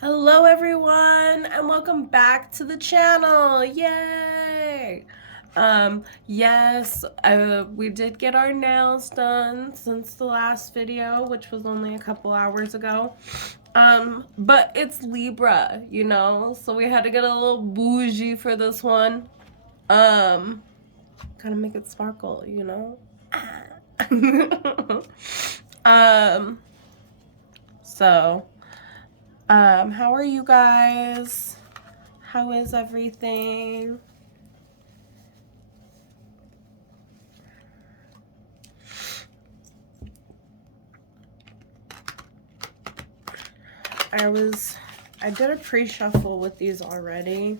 Hello everyone and welcome back to the channel. Yay! Yes, we did get our nails done since the last video, which was only a couple hours ago. But it's Libra, you know, so we had to get a little bougie for this one. Kind of make it sparkle, you know? So how are you guys? How is everything? I did a pre-shuffle with these already.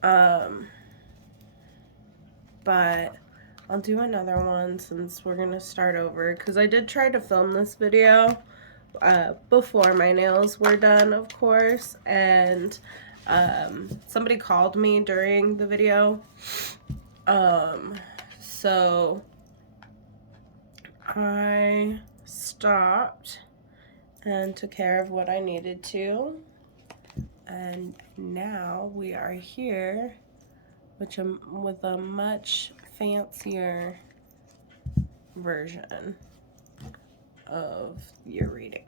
But I'll do another one since we're gonna start over, because I did try to film this video before my nails were done, of course, and somebody called me during the video, so I stopped and took care of what I needed to, and now we are here with a much fancier version of your reading.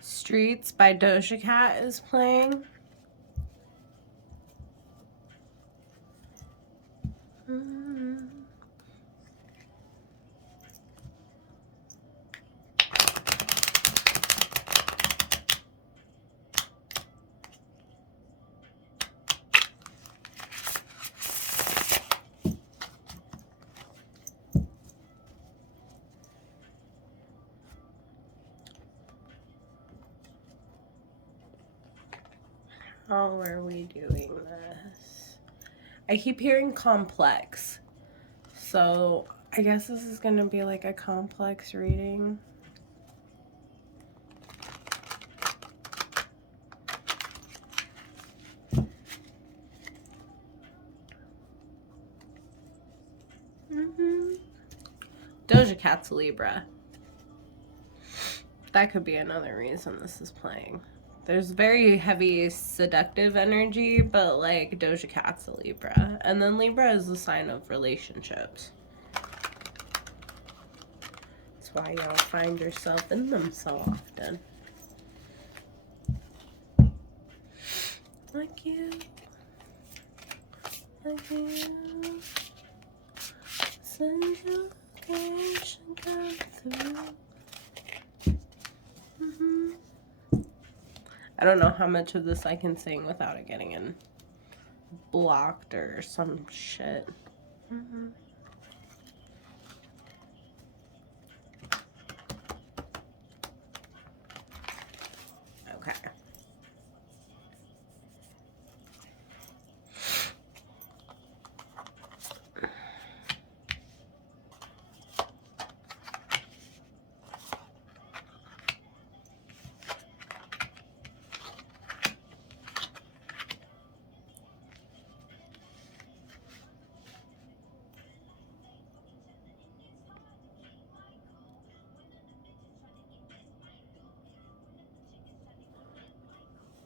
Streets by Doja Cat is playing. How are we doing this? I keep hearing complex, so I guess this is gonna be like a complex reading. Doja Cat's Libra. That could be another reason this is playing. There's very heavy seductive energy, but like Doja Cat's a Libra. And then Libra is a sign of relationships. That's why y'all find yourself in them so often. Like you. Like you. Send your location come through. I don't know how much of this I can sing without it getting in blocked or some shit. Okay.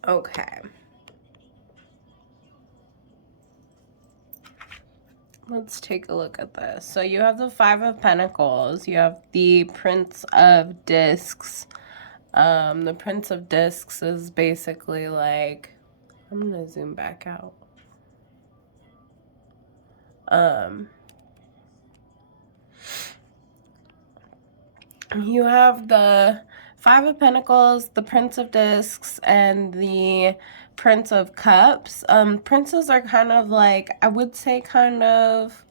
Okay. Let's take a look at this. So you have the Five of Pentacles. You have the Prince of Discs. The Prince of Discs is basically like, I'm gonna zoom back out. You have the Five of Pentacles, the Prince of Discs, and the Prince of Cups. Princes are kind of like, I would say kind of,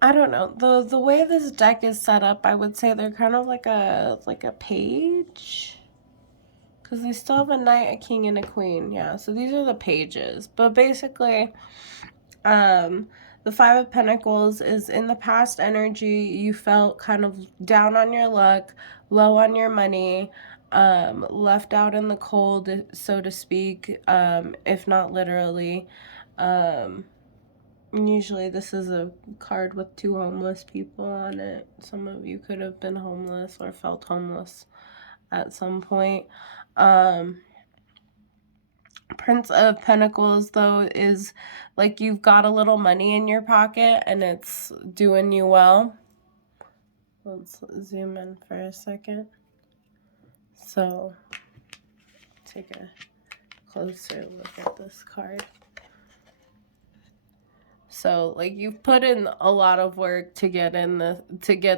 I don't know, the way this deck is set up, I would say they're kind of like a page, because they still have a knight, a king, and a queen. Yeah, so these are the pages. But basically, The Five of Pentacles is in the past energy. You felt kind of down on your luck, low on your money, left out in the cold, so to speak, if not literally. Usually this is a card with two homeless people on it. Some of you could have been homeless or felt homeless at some point. Prince of Pentacles, though, is like you've got a little money in your pocket and it's doing you well. Let's zoom in for a second. So, take a closer look at this card. So, like, you've put in a lot of work to get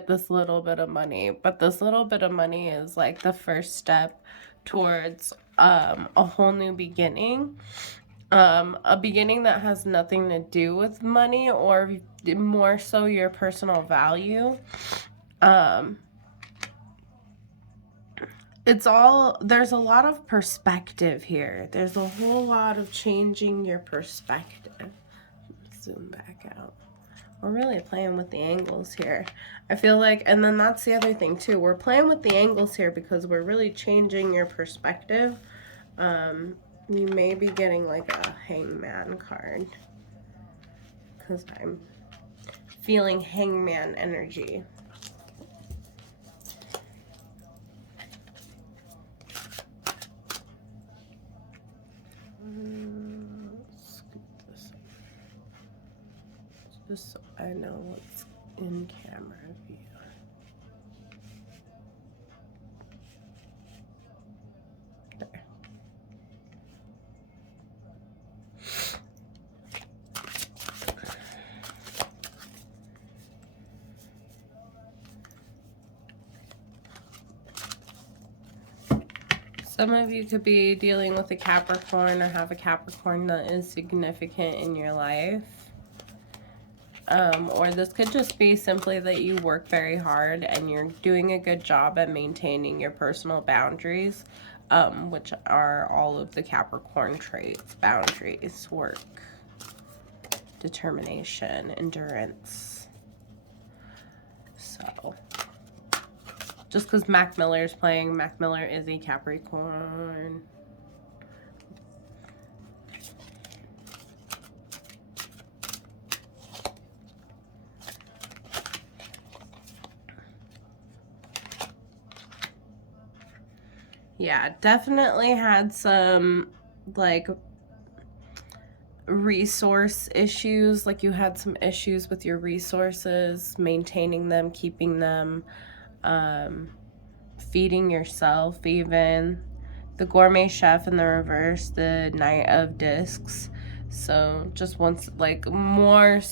this little bit of money, but this little bit of money is like the first step towards a whole new beginning. A beginning that has nothing to do with money, or more so your personal value. There's a lot of perspective here. There's a whole lot of changing your perspective. Zoom back out. We're really playing with the angles here. I feel like, and then that's the other thing too. We're playing with the angles here because we're really changing your perspective. You may be getting like a hangman card because I'm feeling hangman energy. Scoop this up. Just so I know what's in camera view. There. Some of you could be dealing with a Capricorn or have a Capricorn that is significant in your life. Or this could just be simply that you work very hard and you're doing a good job at maintaining your personal boundaries, which are all of the Capricorn traits: boundaries, work, determination, endurance. So, just because Mac Miller is playing, Mac Miller is a Capricorn. Yeah, definitely had some, like, resource issues. Like, you had some issues with your resources, maintaining them, keeping them, feeding yourself even. The Gourmet Chef in the reverse, the Knight of Discs. So just once, like, more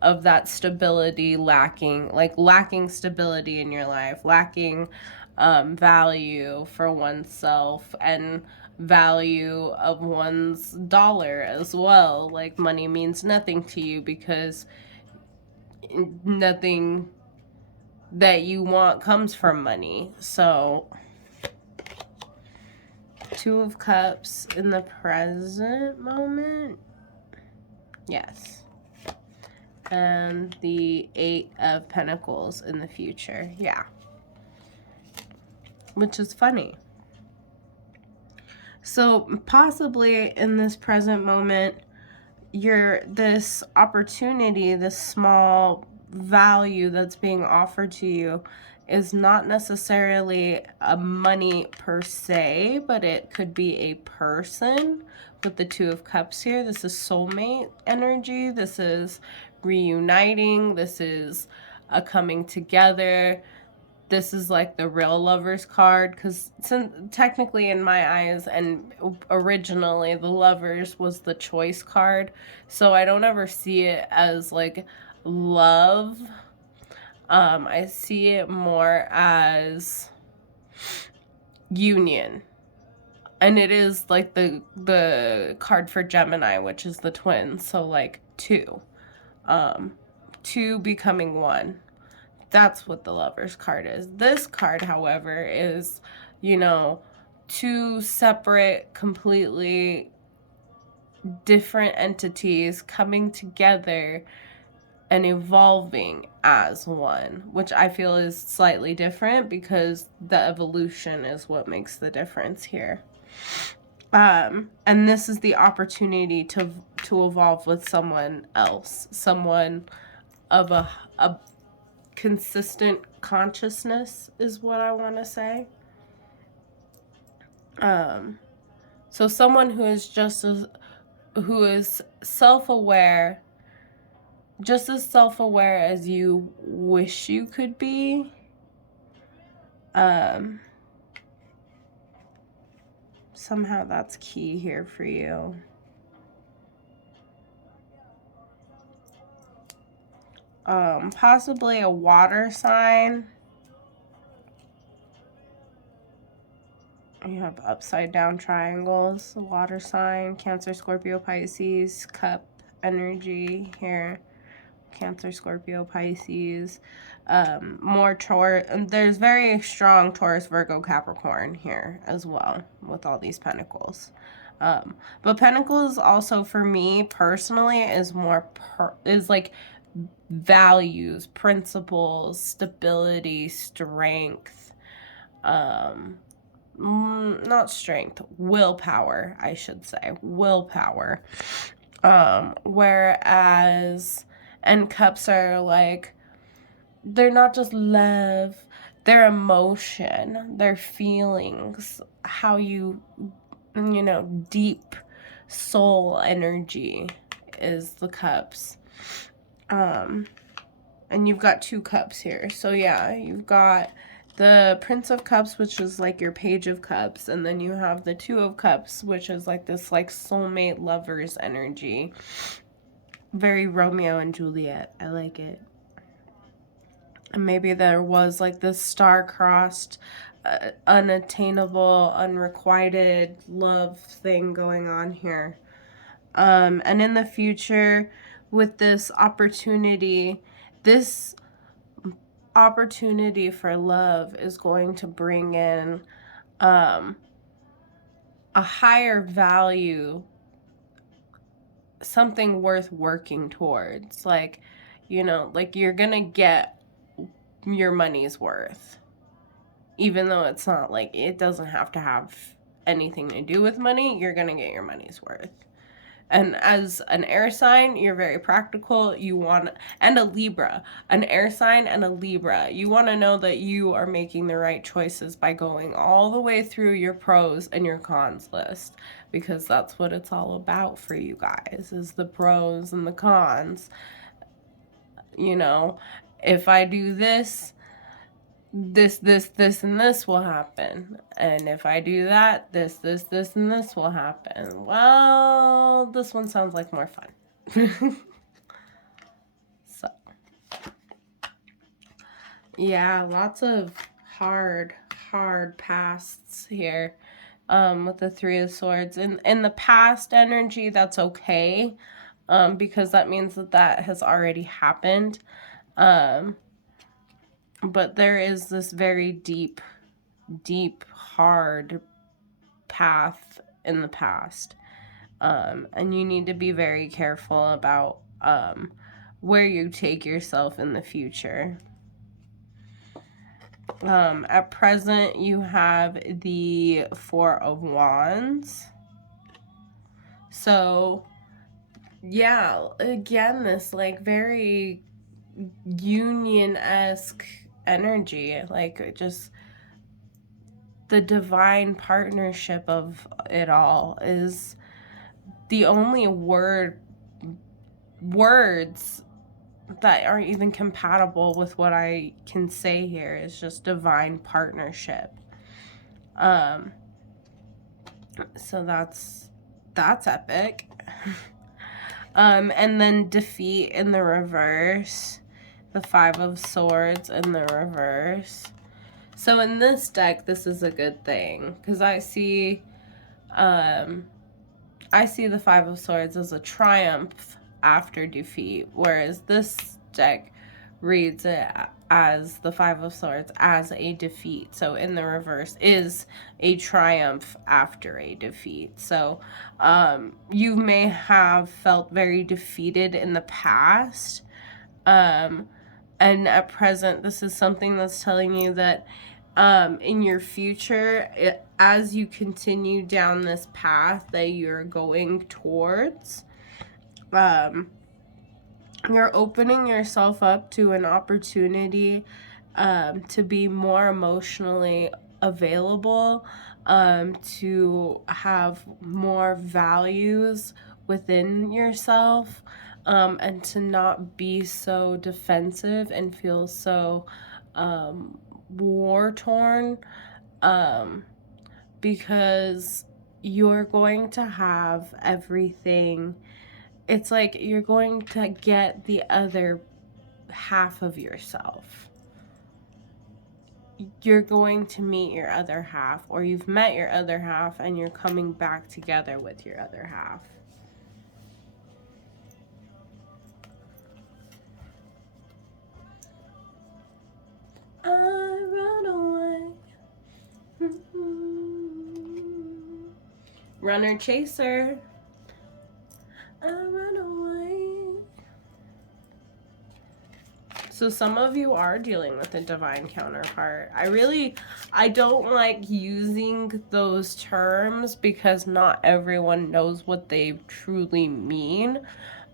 of that stability lacking, like lacking stability in your life, lacking value for oneself and value of one's dollar as well. Like, money means nothing to you because nothing that you want comes from money. So, Two of Cups in the present moment. Yes. And the Eight of Pentacles in the future. Yeah. Which is funny. So possibly in this present moment, this opportunity, this small value that's being offered to you is not necessarily a money per se, but it could be a person. With the Two of Cups here, this is soulmate energy. This is reuniting. This is a coming together. This is like the real Lovers card, because technically in my eyes and originally the Lovers was the Choice card, so I don't ever see it as like love. I see it more as union, and it is like the card for Gemini, which is the twins, so like two becoming one. That's what the Lovers card is. This card, however, is, you know, two separate, completely different entities coming together and evolving as one, which I feel is slightly different because the evolution is what makes the difference here. And this is the opportunity to evolve with someone else, someone of a consistent consciousness is what I want to say. So someone who is who is self-aware, just as self-aware as you wish you could be. Somehow that's key here for you. Possibly a water sign. You have upside down triangles, a water sign, Cancer, Scorpio, Pisces, cup energy here. Cancer, Scorpio, Pisces, more Taurus. There's very strong Taurus, Virgo, Capricorn here as well with all these pentacles. But pentacles also for me personally is more is like values, principles, stability, strength. Not strength, willpower, I should say, willpower. Whereas, and cups are like, they're not just love, they're emotion, they're feelings, how you know, deep soul energy is the cups. And you've got 2 cups here. So yeah, you've got the Prince of Cups, which is like your Page of Cups, and then you have the 2 of Cups, which is like this like soulmate lovers energy. Very Romeo and Juliet. I like it. And maybe there was like this star-crossed, unattainable, unrequited love thing going on here. And in the future, with this opportunity for love is going to bring in a higher value, something worth working towards. Like, you know, like you're gonna get your money's worth, even though it's not like, it doesn't have to have anything to do with money. You're gonna get your money's worth. And as an air sign, you're very practical. You want, and a Libra, an air sign and a Libra, you want to know that you are making the right choices by going all the way through your pros and your cons list, because that's what it's all about for you guys, is the pros and the cons. You know, if I do this, this, and this will happen. And if I do that, this, and this will happen. Well, this one sounds like more fun. So, yeah, lots of hard pasts here with the 3 of Swords. In the past energy, that's okay, because that means that has already happened. But there is this very deep, hard path in the past. And you need to be very careful about where you take yourself in the future. At present, you have the 4 of Wands. So, yeah, again, this like very union-esque energy, like just the divine partnership of it all is the only words that aren't even compatible with what I can say here. Is just divine partnership. So that's epic. And then defeat in the reverse, the 5 of Swords in the reverse. So in this deck, this is a good thing, because I see the 5 of Swords as a triumph after defeat, whereas this deck reads it as the 5 of Swords as a defeat. So in the reverse is a triumph after a defeat. So you may have felt very defeated in the past, And at present, this is something that's telling you that in your future, as you continue down this path that you're going towards, you're opening yourself up to an opportunity to be more emotionally available, to have more values within yourself, and to not be so defensive and feel so war-torn, because you're going to have everything. It's like you're going to get the other half of yourself. You're going to meet your other half, or you've met your other half, and you're coming back together with your other half. I run away. Runner chaser. I run away. So some of you are dealing with a divine counterpart. I don't like using those terms because not everyone knows what they truly mean.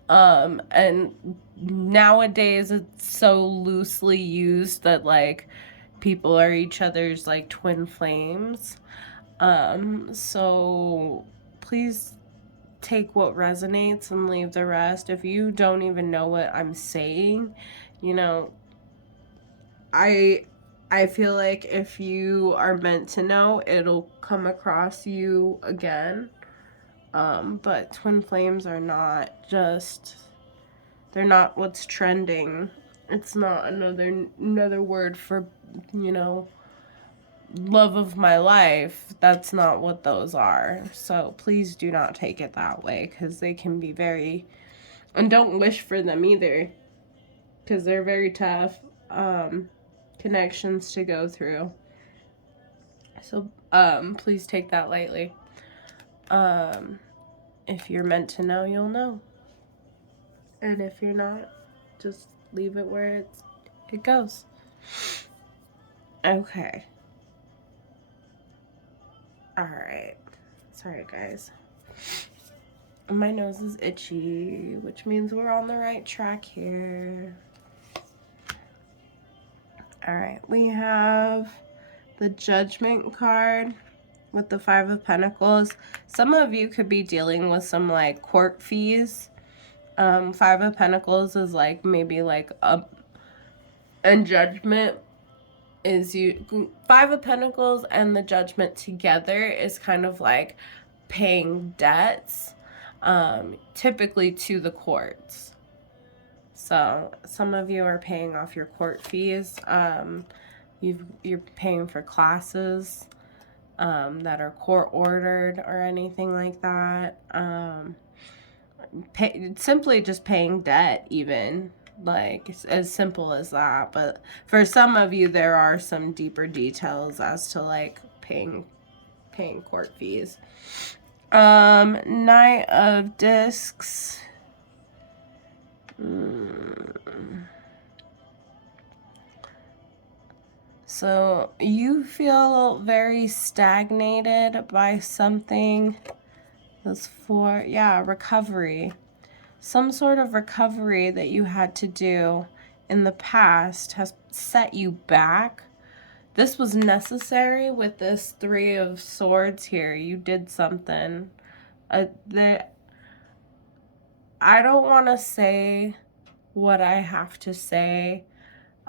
And nowadays it's so loosely used that like people are each other's like twin flames. So please take what resonates and leave the rest. If you don't even know what I'm saying, you know, I feel like if you are meant to know, it'll come across you again. But twin flames are not just, they're not what's trending. It's not another word for, you know, love of my life. That's not what those are. So please do not take it that way, because they can be very, and don't wish for them either, because they're very tough connections to go through. So please take that lightly. If you're meant to know, you'll know. And if you're not, just leave it where it goes. Okay. Alright. Sorry, guys. My nose is itchy, which means we're on the right track here. Alright, we have the Judgment card with the Five of Pentacles. Some of you could be dealing with some like court fees. Five of Pentacles is like maybe like and Judgment is Five of Pentacles and the Judgment together is kind of like paying debts, typically to the courts. So some of you are paying off your court fees. You're paying for classes that are court ordered or anything like that. Simply just paying debt, even, like as simple as that. But for some of you, there are some deeper details as to like paying court fees. Knight of Discs. So you feel very stagnated by something. That's for, yeah, recovery. Some sort of recovery that you had to do in the past has set you back. This was necessary with this Three of Swords here. You did something. That I don't want to say what I have to say.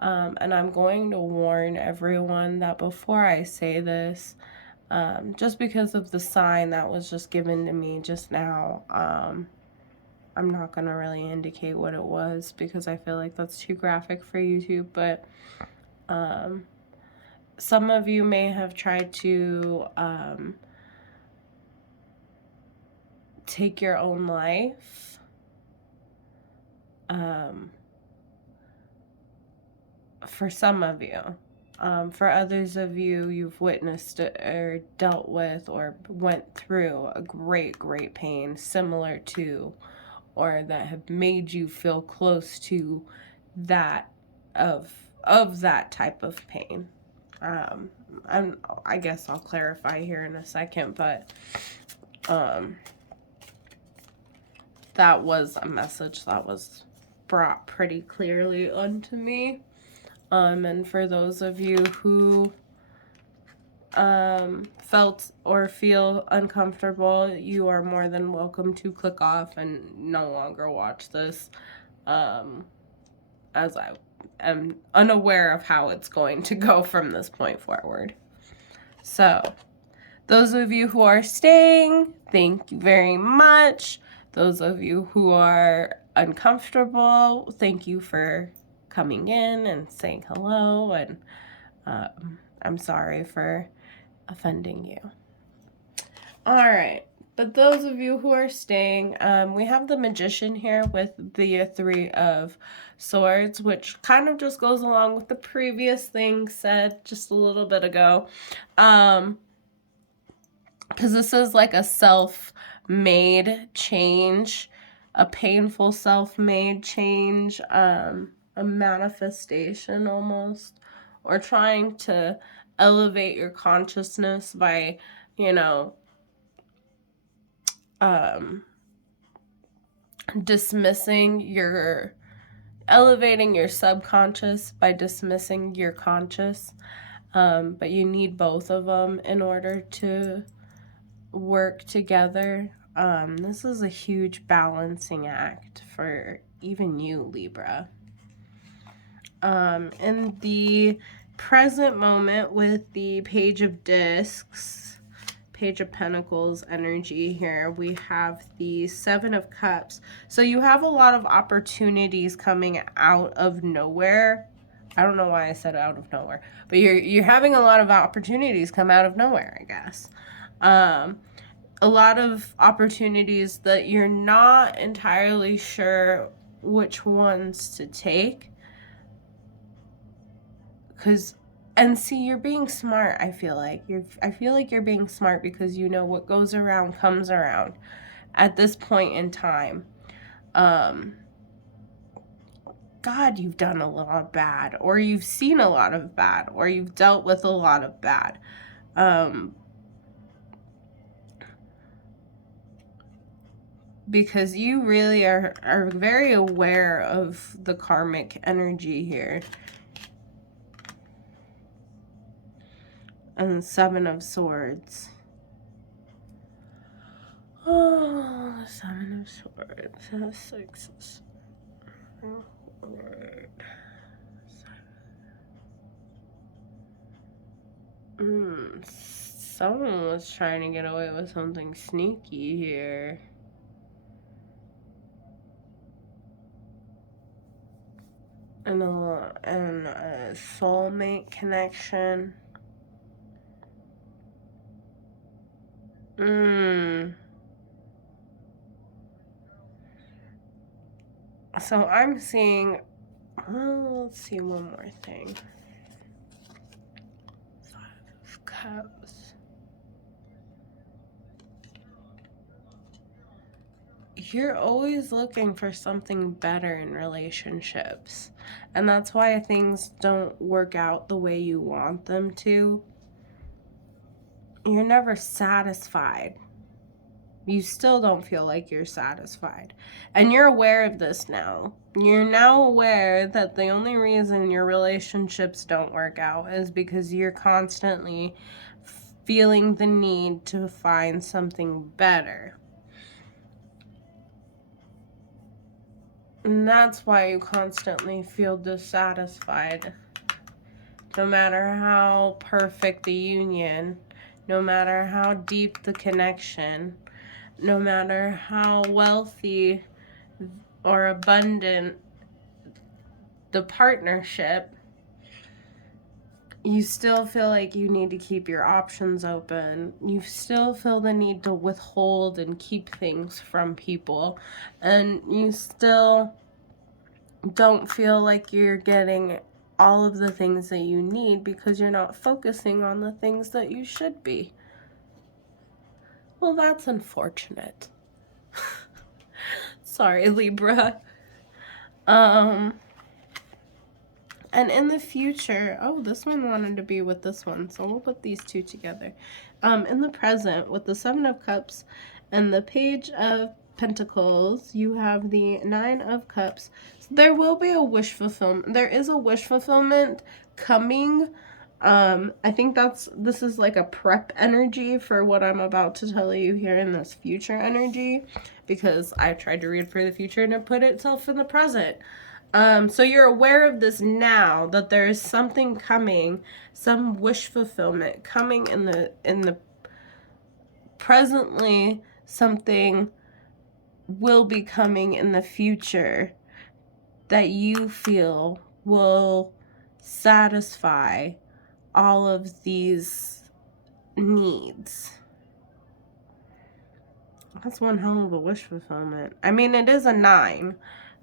And I'm going to warn everyone that before I say this, just because of the sign that was just given to me just now, I'm not going to really indicate what it was because I feel like that's too graphic for YouTube. But some of you may have tried to take your own life. For some of you. For others of you, you've witnessed or dealt with or went through a great pain similar to, or that have made you feel close to that of that type of pain. I guess I'll clarify here in a second, but that was a message that was brought pretty clearly onto me. And for those of you who felt or feel uncomfortable, you are more than welcome to click off and no longer watch this, as I am unaware of how it's going to go from this point forward. So, those of you who are staying, thank you very much. Those of you who are uncomfortable, thank you for coming in and saying hello, and I'm sorry for offending you. All right, but those of you who are staying, we have the Magician here with the Three of Swords, which kind of just goes along with the previous thing said just a little bit ago. Because this is like a self-made change, a painful self-made change, a manifestation almost, or trying to elevate your consciousness by, you know, elevating your subconscious by dismissing your conscious. But you need both of them in order to work together. This is a huge balancing act for even you, Libra. In the present moment with the Page of Discs, Page of Pentacles energy here, we have the Seven of Cups. So you have a lot of opportunities coming out of nowhere. I don't know why I said out of nowhere, but you're having a lot of opportunities come out of nowhere, I guess. A lot of opportunities that you're not entirely sure which ones to take. And see, you're being smart, I feel like. I feel like you're being smart because you know what goes around comes around at this point in time. God, you've done a lot of bad, or you've seen a lot of bad, or you've dealt with a lot of bad. Because you really are very aware of the karmic energy here. And the Seven of Swords. Oh, the Seven of Swords. And the Six of Swords. Someone was trying to get away with something sneaky here. And a soulmate connection. So I'm seeing, let's see one more thing. Five of Cups. You're always looking for something better in relationships. And that's why things don't work out the way you want them to. You're never satisfied. You still don't feel like you're satisfied. And you're aware of this now. You're now aware that the only reason your relationships don't work out is because you're constantly feeling the need to find something better. And that's why you constantly feel dissatisfied. No matter how perfect the union, no matter how deep the connection, no matter how wealthy or abundant the partnership, you still feel like you need to keep your options open. You still feel the need to withhold and keep things from people. And you still don't feel like you're getting all of the things that you need because you're not focusing on the things that you should be. Well, that's unfortunate. Sorry, Libra. And in the future, oh, this one wanted to be with this one, so we'll put these two together. In the present, with the Seven of Cups and the Page of Pentacles, you have the Nine of Cups. So there will be a wish fulfillment. There is a wish fulfillment coming. I think this is like a prep energy for what I'm about to tell you here in this future energy, because I tried to read for the future and it put itself in the present. So you're aware of this now, that there is something coming, some wish fulfillment coming in the presently. Something will be coming in the future that you feel will satisfy all of these needs. That's one hell of a wish fulfillment. I mean, it is a 9,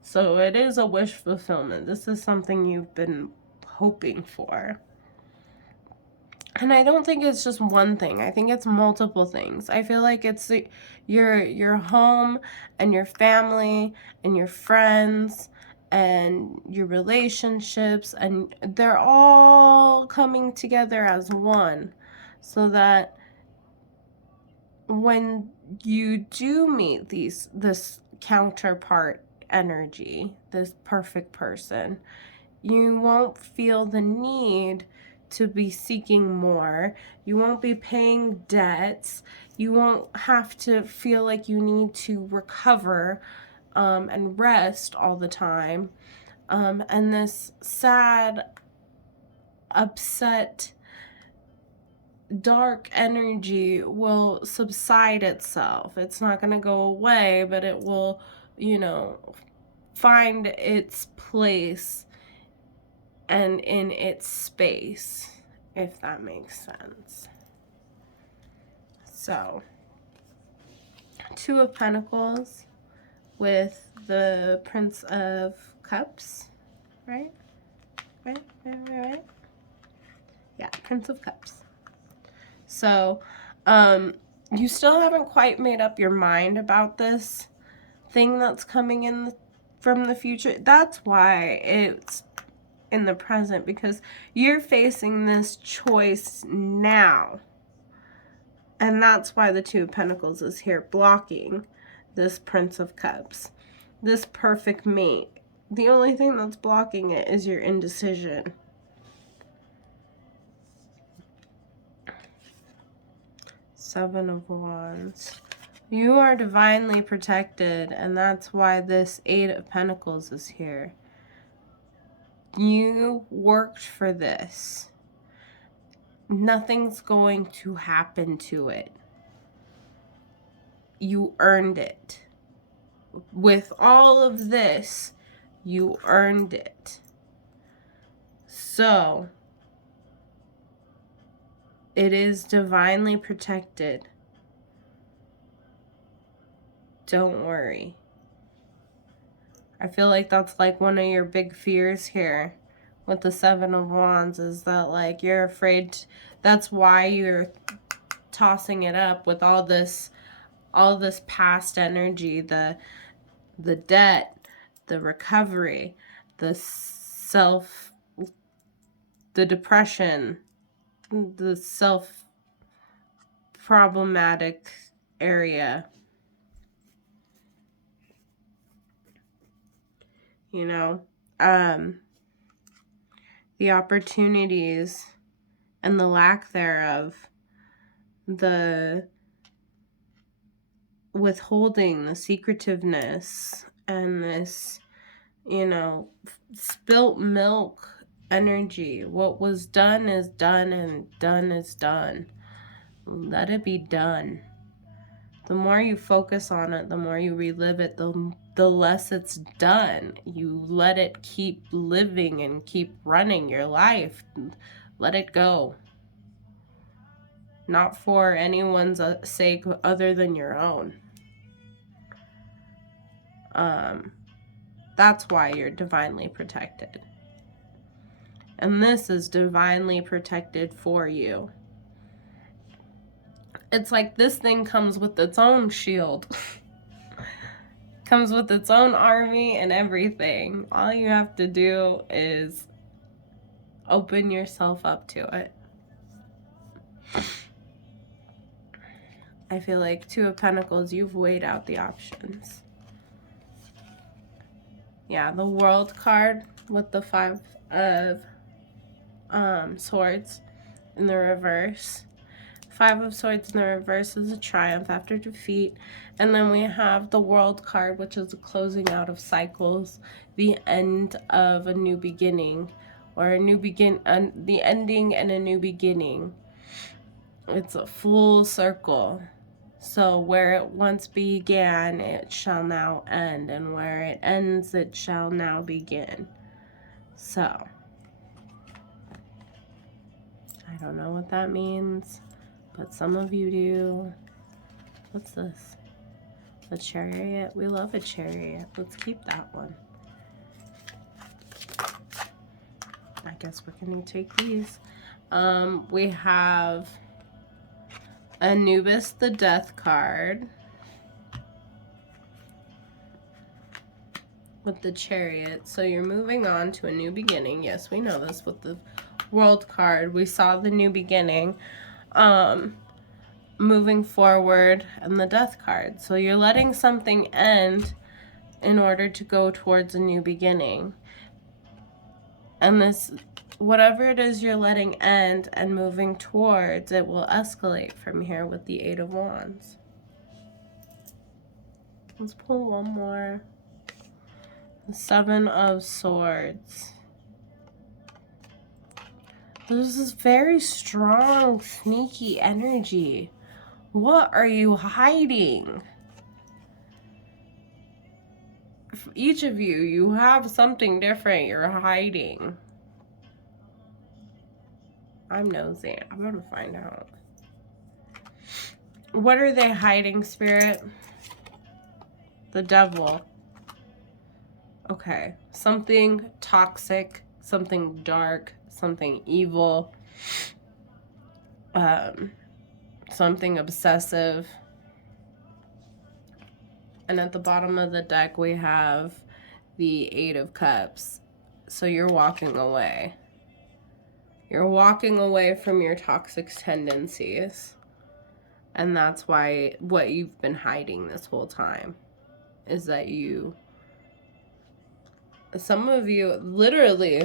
so it is a wish fulfillment. This is something you've been hoping for. And I don't think it's just one thing. I think it's multiple things. I feel like it's your home and your family and your friends and your relationships, and they're all coming together as one, so that when you do meet this counterpart energy, this perfect person, you won't feel the need to be seeking more. You won't be paying debts. You won't have to feel like you need to recover and rest all the time. And this sad, upset, dark energy will subside itself. It's not going to go away, but it will, find its place and in its space, if that makes sense. So, Two of Pentacles with the Prince of Cups, right? Right? Yeah, Prince of Cups. So, you still haven't quite made up your mind about this thing that's coming in from the future. That's why it's in the present, because you're facing this choice now. And that's why the Two of Pentacles is here blocking this Prince of Cups, this perfect mate. The only thing that's blocking it is your indecision. Seven of Wands. You are divinely protected, and that's why this Eight of Pentacles is here. You worked for this. Nothing's going to happen to it. You earned it. With all of this, you earned it. So, it is divinely protected. Don't worry. I feel like that's like one of your big fears here with the Seven of Wands, is that like you're afraid. That's why you're tossing it up with all this past energy, the debt, the recovery, the depression, the self-problematic area. The opportunities and the lack thereof, the withholding, the secretiveness, and this, spilt milk energy. What was done is done, and done is done. Let it be done. The more you focus on it, the more you relive it, the less it's done. You let it keep living and keep running your life. Let it go. Not for anyone's sake other than your own. That's why you're divinely protected. And this is divinely protected for you. It's like this thing comes with its own shield. Comes with its own army and everything. All you have to do is Open yourself up to it. I feel like Two of Pentacles, you've weighed out the options. Yeah, the World card with the Five of Swords in the reverse. Five of Swords in the reverse is a triumph after defeat. And then we have the World card, which is a closing out of cycles, the end of a new beginning, or a new the ending and a new beginning. It's a full circle. So where it once began, it shall now end, and where it ends, it shall now begin. So, I don't know what that means, but some of you do. What's this? A chariot? We love a chariot. Let's keep that one. I guess we're going to take these. We have Anubis, the Death card, with the Chariot. So you're moving on to a new beginning. Yes, we know this with the World card. We saw the new beginning. Moving forward, and the Death card. So you're letting something end in order to go towards a new beginning. And this, whatever it is you're letting end and moving towards, it will escalate from here with the Eight of Wands. Let's pull one more. The Seven of Swords. There's this very strong, sneaky energy. What are you hiding? For each of you, you have something different you're hiding. I'm nosy. I'm gonna find out. What are they hiding, Spirit? The Devil. Okay. Something toxic, something dark, something evil, something obsessive. And at the bottom of the deck, we have the Eight of Cups. So you're walking away. You're walking away from your toxic tendencies. And that's why what you've been hiding this whole time is that you, some of you literally,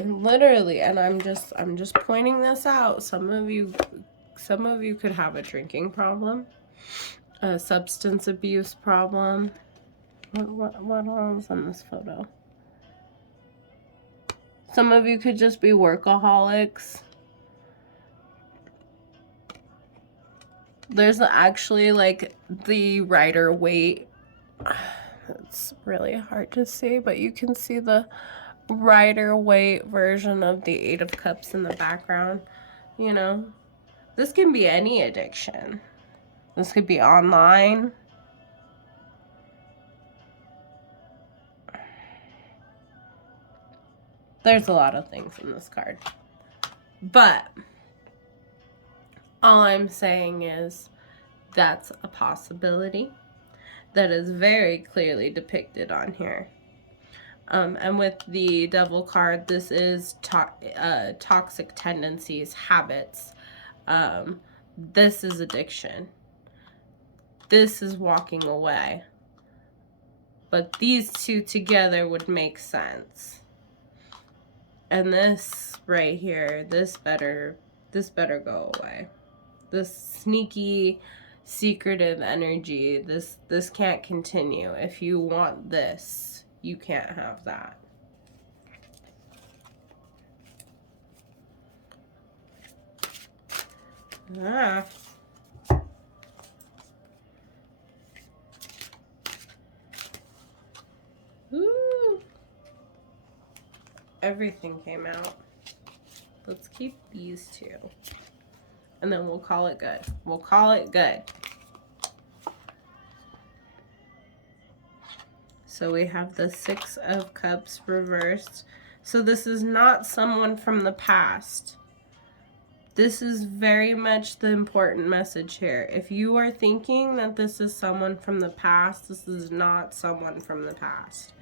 and I'm just pointing this out. Some of you could have a drinking problem, a substance abuse problem. What else is in this photo? Some of you could just be workaholics. There's actually like the Rider Waite. It's really hard to see, but you can see the Rider Waite version of the Eight of Cups in the background. You know, this can be any addiction. This could be online. There's a lot of things in this card. But all I'm saying is that's a possibility that is very clearly depicted on here. And with the Devil card, this is toxic tendencies, habits. This is addiction. This is walking away. But these two together would make sense. And this right here, this better go away. This sneaky, secretive energy, this can't continue. If you want this, you can't have that. Ah. Ooh. Everything came out. Let's keep these two. And then we'll call it good. We'll call it good. So we have the Six of Cups reversed. So this is not someone from the past. This is very much the important message here. If you are thinking that this is someone from the past, this is not someone from the past.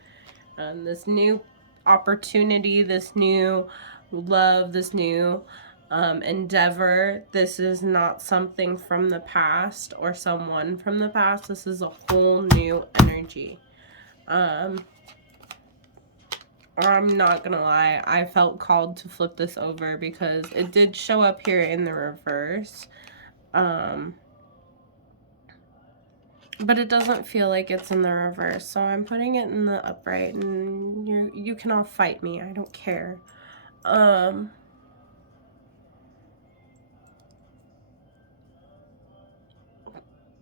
This new opportunity, this new love, this new endeavor. This is not something from the past or someone from the past. This is a whole new energy. I'm not gonna lie, I felt called to flip this over because it did show up here in the reverse. But it doesn't feel like it's in the reverse, so I'm putting it in the upright, and you can all fight me. I don't care.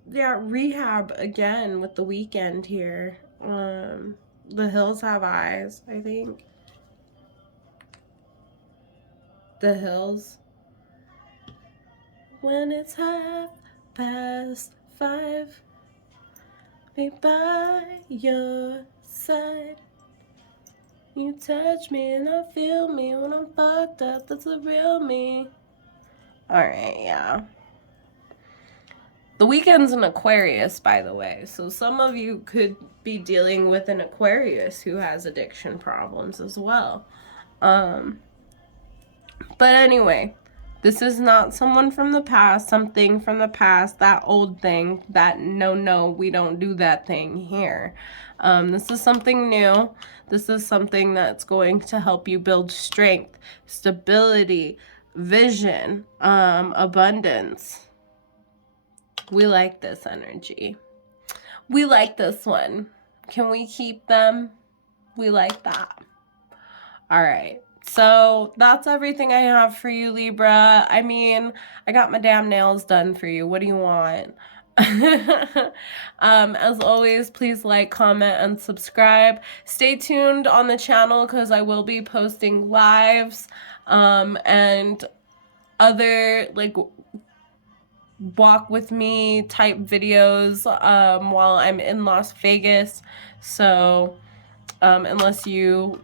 Yeah, rehab again with the weekend here. The hills have eyes, I think. The hills. When it's 5:30, be by your side. You touch me and I feel me when I'm fucked up. That's the real me. Alright, yeah. The weekend's an Aquarius, by the way. So some of you could be dealing with an Aquarius who has addiction problems as well. But anyway, this is not someone from the past, something from the past, that old thing, that no, we don't do that thing here. This is something new. This is something that's going to help you build strength, stability, vision, abundance. We like this energy. We like this one. Can we keep them? We like that. All right. So that's everything I have for you, Libra. I mean, I got my damn nails done for you. What do you want? As always, please like, comment, and subscribe. Stay tuned on the channel because I will be posting lives and other like walk with me type videos while I'm in Las Vegas. So unless you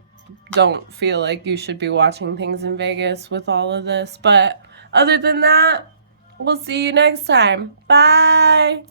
don't feel like you should be watching things in Vegas with all of this. But other than that, we'll see you next time. Bye!